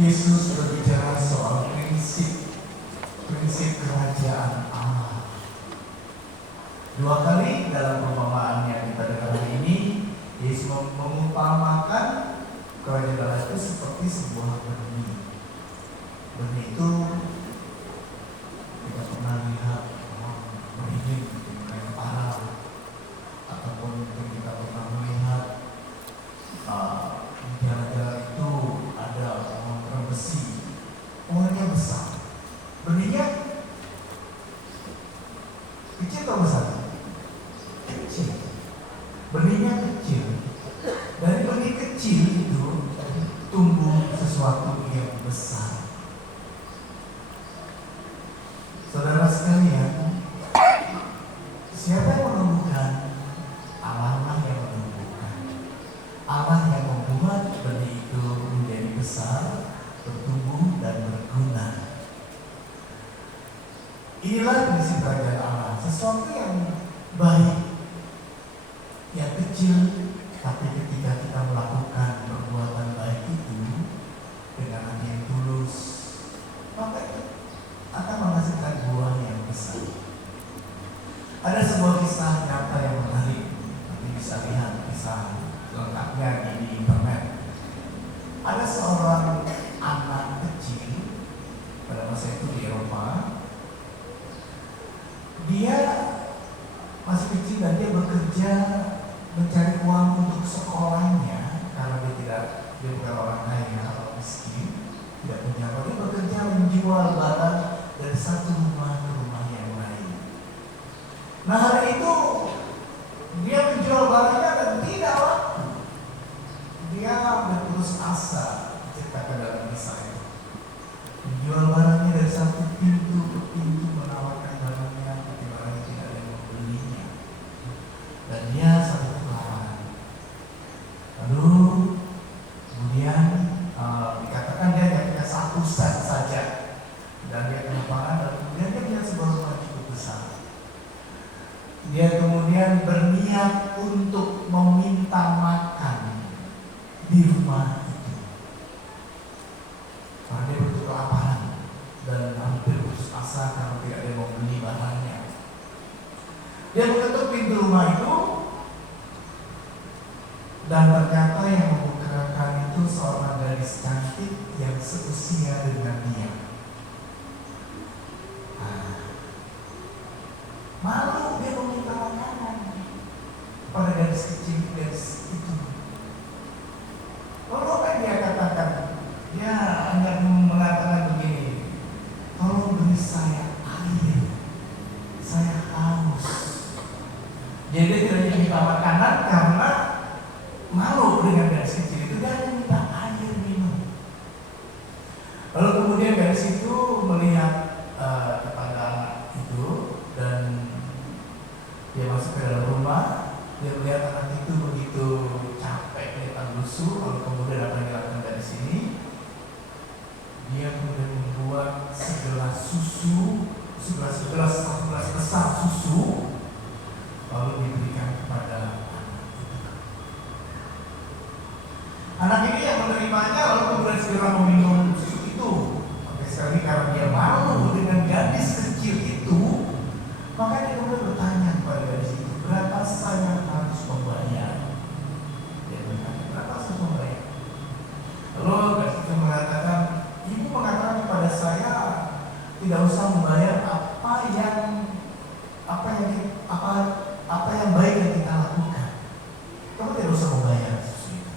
Yesus berbicara soal prinsip kerajaan Allah. Dua kali dalam perumpamaan yang kita dengar hari ini, Yesus mengumpamakan kerajaan Allah itu seperti sebuah benih. Benih itu kita pernah lihat benih yang parah, ataupun kita pernah melihat di jalan-jalan itu ada orang besi, pohonnya besar, benihnya kecil atau besar? Kecil. Benihnya kecil. Dari benih kecil itu tumbuh sesuatu yang besar. Saudara sekalian, siapa yang menumbuhkan? Allah yang menumbuhkan. Allah yang membuat benih itu menjadi besar, bertumbuh dan berguna. Inilah prinsip kerajaan Allah, sesuatu yang baik, yang kecil, tapi ketika kita melakukan perbuatan baik itu dengan hati yang tulus, maka itu akan menghasilkan buah yang besar. Ada sebuah kisah nyata yang menarik, nanti bisa lihat kisah lengkapnya di internet. Ada seorang anak kecil pada masa itu di Eropa. Dia masih kecil dan dia bekerja mencari uang untuk sekolahnya karena dia bukan orang kaya atau miskin, tidak punya apa. Dia bekerja menjual barang dari satu rumah ke rumah yang lain. Nah, hari itu dia menjual barangnya dan tidak laku. Dia berputus asa, ceritakan dalam kisah itu. Menjual barangnya dari satu pintu ke pintu, menawarkan barangnya, tapi barangnya tidak ada yang membelinya. Dan dia sangat kelaparan. Lalu kemudian dikatakan dia hanya punya 1 set saja, dan dia kelaparan. Dan kemudian dia punya sebuah rumah cukup besar. Dia kemudian berniat untuk meminta makan di rumah itu. Karena dia begitu kelaparan dan hampir putus asa karena tidak ada yang membeli barangnya. Dia mengetuk pintu rumah itu, dan ternyata yang membukakan itu seorang gadis cantik yang seusia dengan dia. Malu dia meminta makanan pada gadis kecil itu. Lalu apa yang dia katakan? Dia hanya mengatakan begini, tolong beri saya air, saya haus. Jadi dia tidak minta makanan karena malu dengan gadis kecil itu, dia hanya minta air minum. Lalu kemudian gadis itu melihat kepada anak itu, dan dia masuk ke dalam rumah. Dia melihat anak itu begitu capek, kelihatan lusuh. Lalu kemudian apa yang dilakukan dari sini? Dia kemudian membuat segelas besar susu, lalu diberikan kepada anak itu. Anak ini yang menerimanya lalu kemudian segera meminum susu itu. Oke, sekali karena dia malu dengan gadis kecil itu, maka dia kemudian bertanya kepada gadis itu, berapa saya harus membayar? Dia bertanya, berapa saya harus membayar? Lalu gadis itu mengatakan, ibu mengatakan kepada saya tidak usah membayar apa yang baik yang kita lakukan. Kamu tidak usah membayar susu itu.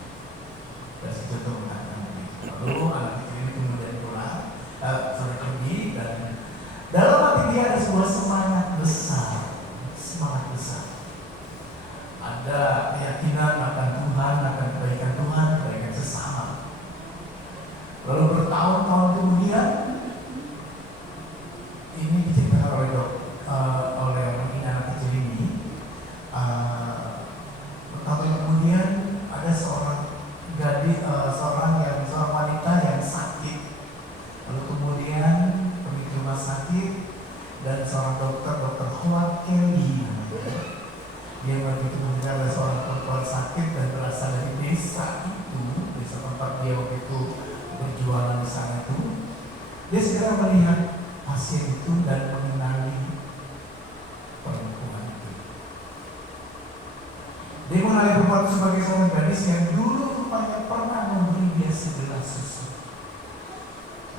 Gadis itu mengatakan begitu. Lalu anak kecil itu kemudian pulang, sampai pergi, dan dalam hati dia ada sebuah semangat besar. Ada keyakinan akan Tuhan, akan kebaikan Tuhan, kebaikan sesama. Lalu bertahun-tahun kemudian, ini diceritakan oleh orang ini, anak kecil ini. Bertahun kemudian ada seorang wanita yang sakit. Lalu kemudian pergi ke rumah sakit, dan seorang dokter Kelly, dia begitu mendengar ada seorang perempuan sakit dan berasal dari desa itu, desa tempat dia waktu itu berjualan di sana itu, dia segera melihat pasien itu dan mengenali perempuan itu. Dia mengenali perempuan itu sebagai seorang gadis yang dulu rupanya pernah memberi dia segelas susu.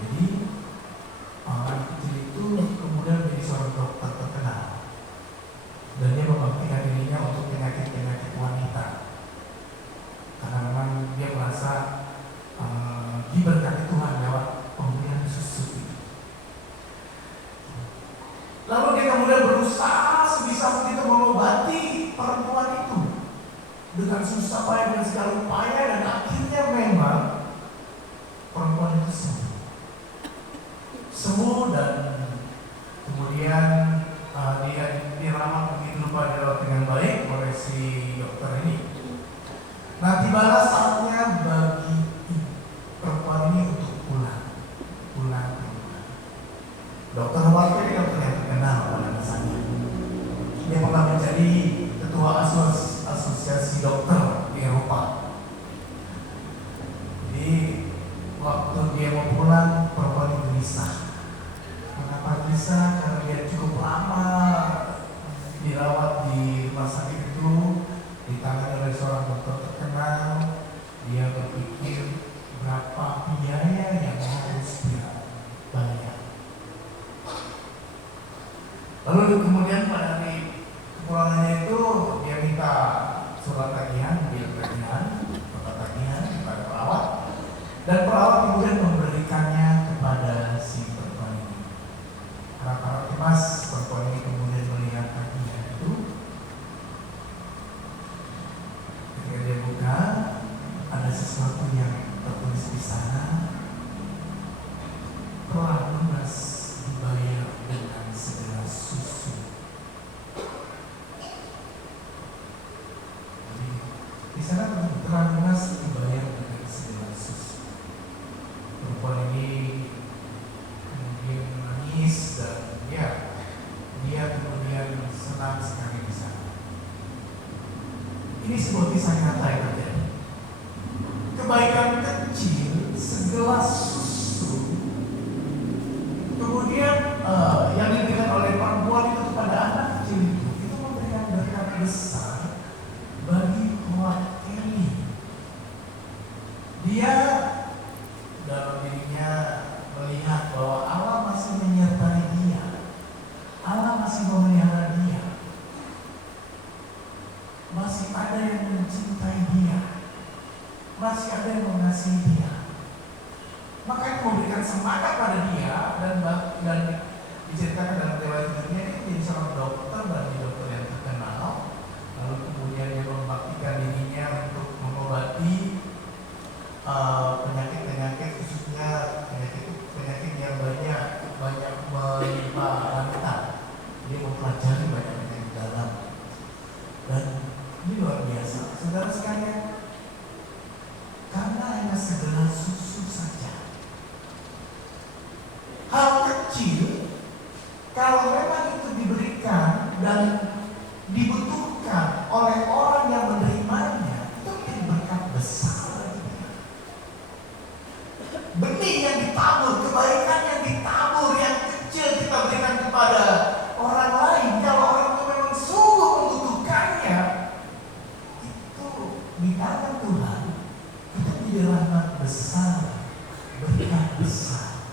Jadi anak kecil itu kemudian menjadi seorang dokter terkenal, dan dia membaktikan dirinya untuk penyakit-penyakit wanita, karena memang dia merasa diberkati Tuhan lewat pemberian susu itu. Lalu dia kemudian berusaha sebisa mungkin mengobati perempuan itu dengan susah payah dan segala upaya, dan akhirnya memang perempuan itu sembuh dan kemudian dia dirawat begitu rupa dirawat dengan baik oleh si dokter ini. Nah, tibalah saatnya bagi perempuan ini untuk pulang. Dokter Howard ini dokter yang terkenal pada masanya. Dia pernah menjadi ketua asosiasi dokter di Eropa. Jadi waktu dia mau pulang, perempuan itu gelisah. Mengapa gelisah? Karena dia cukup lama dirawat di rumah sakit itu, ditangani oleh seorang dokter terkenal. Dia berpikir berapa biaya yang harus dia bayar. Lalu kemudian pada hari kepulangannya itu dia minta surat tagihan, kepada perawat, dan perawat kemudian memberikannya kepada si perempuan ini. Harap-harap cemas perempuan ini kemudian melihat tagihan itu. Ketika dia buka, ada sesuatu yang tertulis di sana, telah lunas dibayar dengan segelas susu. Jadi di sana telah lunas dibayar dengan segelas susu. Perempuan ini kemudian menangis dan dia kemudian senang sekali di sana. Ini sebuah kisah nyata yang terjadi. Kebaikan kecil, segelas susu, kemudian yang diberikan oleh perempuan itu kepada anak kecil itu memberikan berkat besar bagi keluarga ini. Dia dalam dirinya melihat bahwa Allah masih menyertai dia, Allah masih memelihara dia, masih ada yang mencintai dia, masih ada yang mengasihi dia. Maka itu memberikan semangat pada dia, dan diceritakan dalam riwayat hidupnya dia menjadi seorang dokter dan dokter yang terkenal. Lalu kemudian dia membaktikan dirinya untuk mengobati penyakit-penyakit, khususnya penyakit yang banyak menimpa wanita. Dia mempelajari banyak penyakit dalam, dan ini luar biasa, saudara sekalian. Karena hanya segelas susu saja, hal kecil, kalau memang itu diberikan dan dibutuhkan oleh orang yang menerimanya, itu menjadi berkat besar. Benih yang ditabur, kebaikan yang ditabur, yang kecil kita berikan kepada orang lain, kalau orang itu memang sungguh membutuhkannya, itu di tangan Tuhan itu menjadi rahmat besar, berkat besar.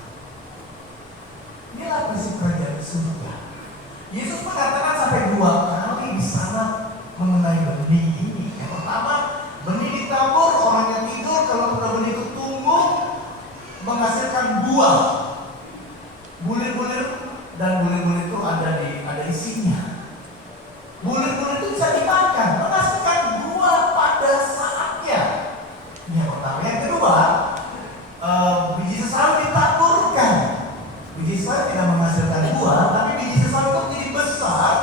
Inilah prinsip kerajaan surga. Yesus mengatakan sampai 2 kali di sana mengenai benih ini. Yang pertama, benih ditabur, orang yang tidur, kalau sudah benih itu tumbuh, menghasilkan buah, bulir-bulir, dan bulir-bulir itu ada isinya. Bulir-bulir itu bisa dimakan, menghasilkan buah pada saatnya. Ini yang pertama. Yang kedua, biji sesal ditaburkan. Biji sesal tidak menghasilkan buah, tapi biji sesal itu menjadi besar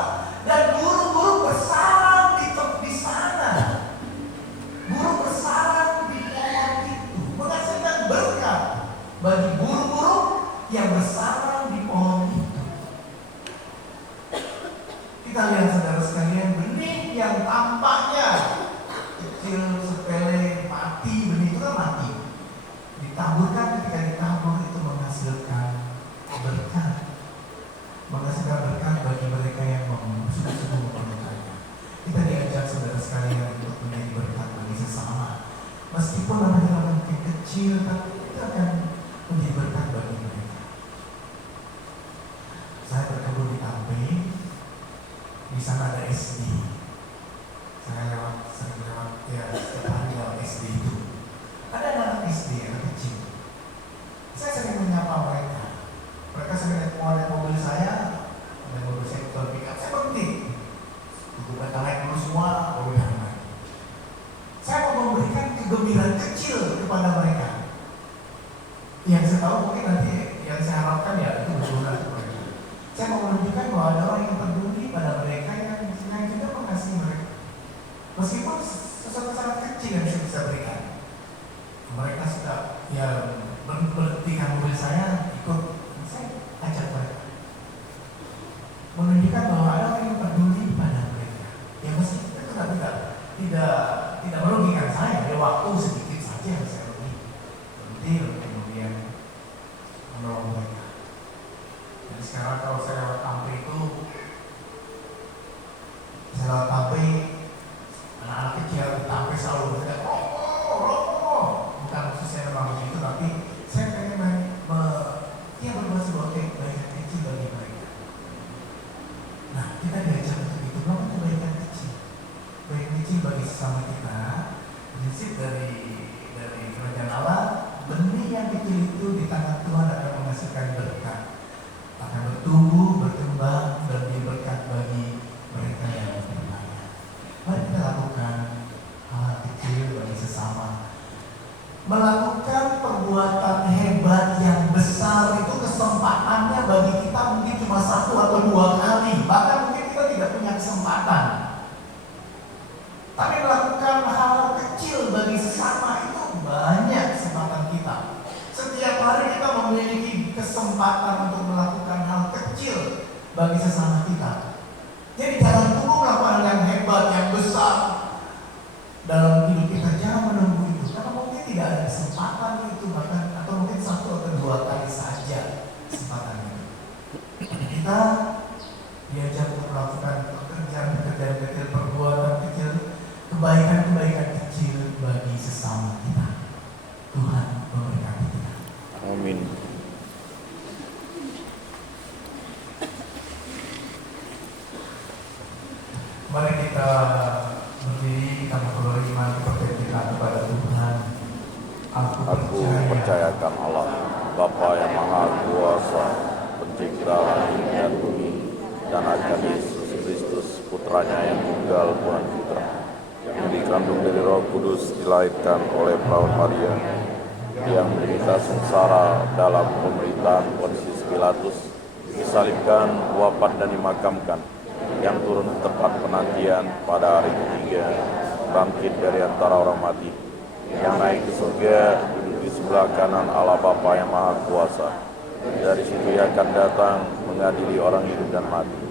dan burung-burung bersarang di sana. Burung bersarang di pohon itu menghasilkan berkat bagi burung-burung yang bersarang di pohon itu. Kita lihat saudara sekalian, benih yang tampaknya kecil, sepele, mati, benih itu kan mati. Ditaburkan, ketika ditabur itu menghasilkan berkat, menghasilkan berkat bagi mereka yang sungguh-sungguh memerlukannya. Kita diajak saudara sekalian untuk menjadi berkat bagi sesama. Meskipun namanya mungkin kecil, tapi itu akan menjadi berkat bagi mereka. Saya berkebun di Tamping, di sana ada SD. Saya sering lewat, ya setiap hari lewat SD itu. Ada anak SD, anak kecil. Saya sering menyapa mereka. Mereka sering mau naik mobil saya, ada mobil saya pick up, saya berhenti. Mereka naik dulu semua, mobil naik. Saya mau memberikan kegembiraan kecil kepada mereka. Yang saya tahu mungkin nanti yang saya harapkan ya itu berguna kepada mereka. Saya mau menunjukkan bahwa ada orang yang peduli pada mereka yang juga mengasihi mereka. Meskipun sesuatu sangat kecil yang saya bisa berikan. Mereka sudah ya berhentikan mobil saya, ikut saya ajak mereka. Menunjukkan bahwa ada orang yang peduli pada mereka. Ya meskipun itu tidak merugikan saya, ya waktu sedikit saja yang saya rugi. Berhenti kemudian menolong mereka. Jadi sekarang kalau saya lewat Tampil itu, saya lewat Tampil, anak-anak kecil di Tampil selalu berkata, rokok. Bukan maksud saya memang begitu, tapi saya pengen berbuat sebuah kebaikan kecil bagi mereka. Nah, kita diajak untuk itu, melakukan kebaikan kecil. Kebaikan kecil bagi sesama kita. Prinsip dari kerajaan Allah, benih yang kecil itu di tangan Tuhan akan menghasilkan berkat, akan bertumbuh, berkembang, dan menjadi berkat bagi mereka yang beriman. Mari kita lakukan hal kecil bagi sesama. Melakukan perbuatan hebat yang besar itu kesempatannya bagi kita mungkin cuma 1 atau 2 kali, bahkan mungkin kita tidak punya kesempatan. Tapi melakukan hal kecil bagi sesama itu banyak kesempatan kita. Setiap hari kita memiliki kesempatan untuk melakukan hal kecil bagi sesama kita. Jadi jangan tunggu melakukan hal yang hebat, yang besar dalam hidup kita. Jangan menunggu itu, karena mungkin tidak ada kesempatan itu, bahkan atau mungkin 1 atau 2 kali saja kesempatan itu. Kita diajak untuk melakukan pekerjaan kecil, perbuatan kecil, kebaikan kecil bagi sesama kita. Tuhan memberkati kita. Amin. Mari kita berdiri, kita beriman kita kepada Tuhan. Aku percayakan Allah, Bapa yang Maha Kuasa, Pencipta langit dan bumi, dan akan Yesus Kristus, Putranya yang tunggal Tuhan kita, yang dikandung dari Roh Kudus, dilahirkan oleh perawan Maria, yang menderita sengsara dalam pemerintahan Pontius Pilatus, disalibkan, wafat dan dimakamkan, yang turun ke tempat penantian pada hari ketiga, bangkit dari antara orang mati, yang naik ke surga, duduk di sebelah kanan Allah Bapa yang Maha Kuasa. Dari situ ia akan datang mengadili orang hidup dan mati.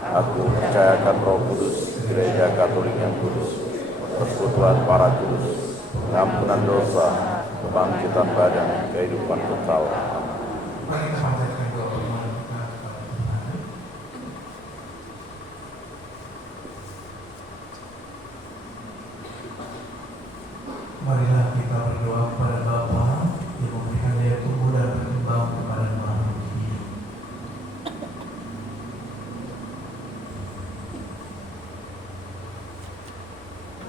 Aku percayakan Roh Kudus, Gereja Katolik yang kudus, persekutuan para kudus, pengampunan dosa, kebangkitan badan, kehidupan kekal. Mari kita panjatkan doa permohonan kita kepada Tuhan. Marilah kita berdoa kepada Bapa yang memberikan daya tumbuh dan berkembang kepada makhluk hidup.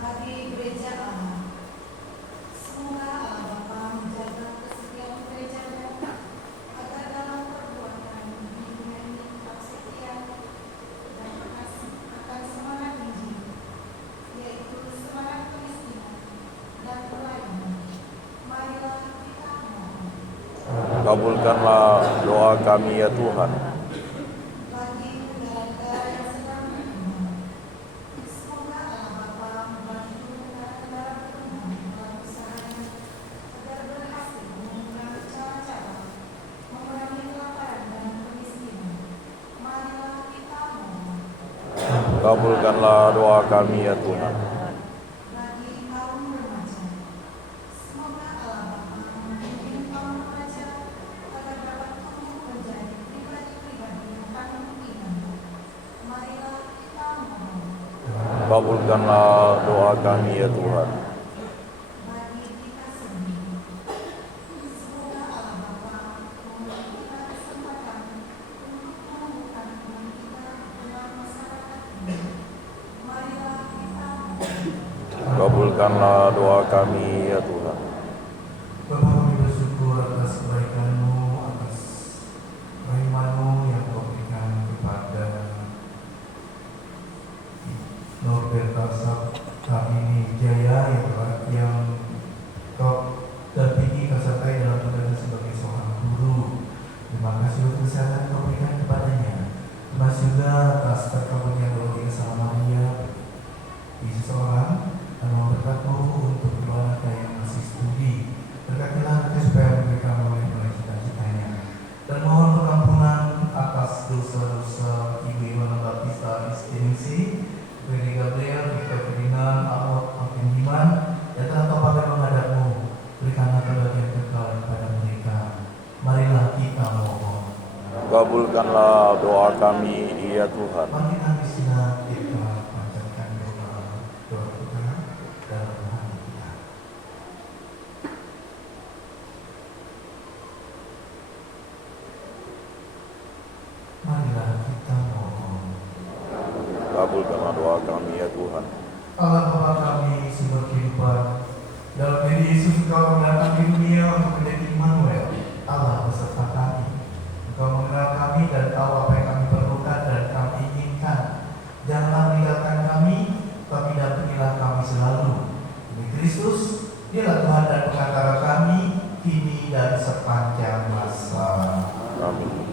Bagi gereja Allah, semoga Allah Bapa menjaga kesetiaan gerejanya agar dalam perbuatan bimbingan kesetiaan dan akan semangat Injil, yaitu semangat kemiskinan dan pelayanan. Marilah kita mohon. Kabulkanlah doa kami ya Tuhan. Bagi negara-negara yang sedang berkembang, semoga Allah Bapa membantu negara-negara berkembang dalam usahanya agar berhasil menggunakan cara-cara mengurangi kelaparan dan kemiskinan. Marilah kita mohon. Kabulkanlah doa kami ya Tuhan. Bagi kaum remaja, semoga Allah Bapa memberikan Kabulkanlah doa kami ya Tuhan. bagi kita sendiri. Semoga Allah Bapa memberi kita kesempatan untuk menemukan teman kita dalam masyarakat ini. Marilah kita Kabulkanlah doa kami ya Tuhan. Bapa, kami bersyukur atas kebaikan-Mu, atas rahmat-Mu yang Kau berikan kepada Norbert Sabini Jaya ya Tuhan, yang Kau dampingi, Kau sertai dalam tugasnya sebagai seorang guru. Terima kasih untuk kesehatan Kau berikan kepadanya. Terima kasih juga atas perkawinan yang Kau berikan sama Maria, istri seseorang, dan mohon berkat-Mu untuk kedua anaknya yang masih studi. Berkatilah anaknya supaya mereka meraih cita-citanya. Dan mohon pengampunan atas dosa-dosa Ibu Iwana Baptista Istinisi, Freddy Gabriel, Victor Ferdinand, Ahmad Alvin Himan, yang telah tobat dan menghadap-Mu. Berikanlah kebahagiaan kekal kepada mereka. Marilah kita mohon. Kabulkanlah doa kami ya Tuhan. Mari kami sinar kita panjatkan doa kita dalam hati kita. Marilah kita mohon. Kabulkanlah doa kami ya Tuhan. Allah Bapa kami, sumber kehidupan, dalam diri Yesus Engkau mendatang di dunia untuk menjadi Immanuel, Allah beserta kami. Engkau mengenal kami dan tahu apa yang kami perlukan dan kami inginkan. Janganlah meninggalkan kami, tapi dampingilah kami selalu. Demi Kristus, Dialah Tuhan dan pengantara kami, kini dan sepanjang masa. Amin.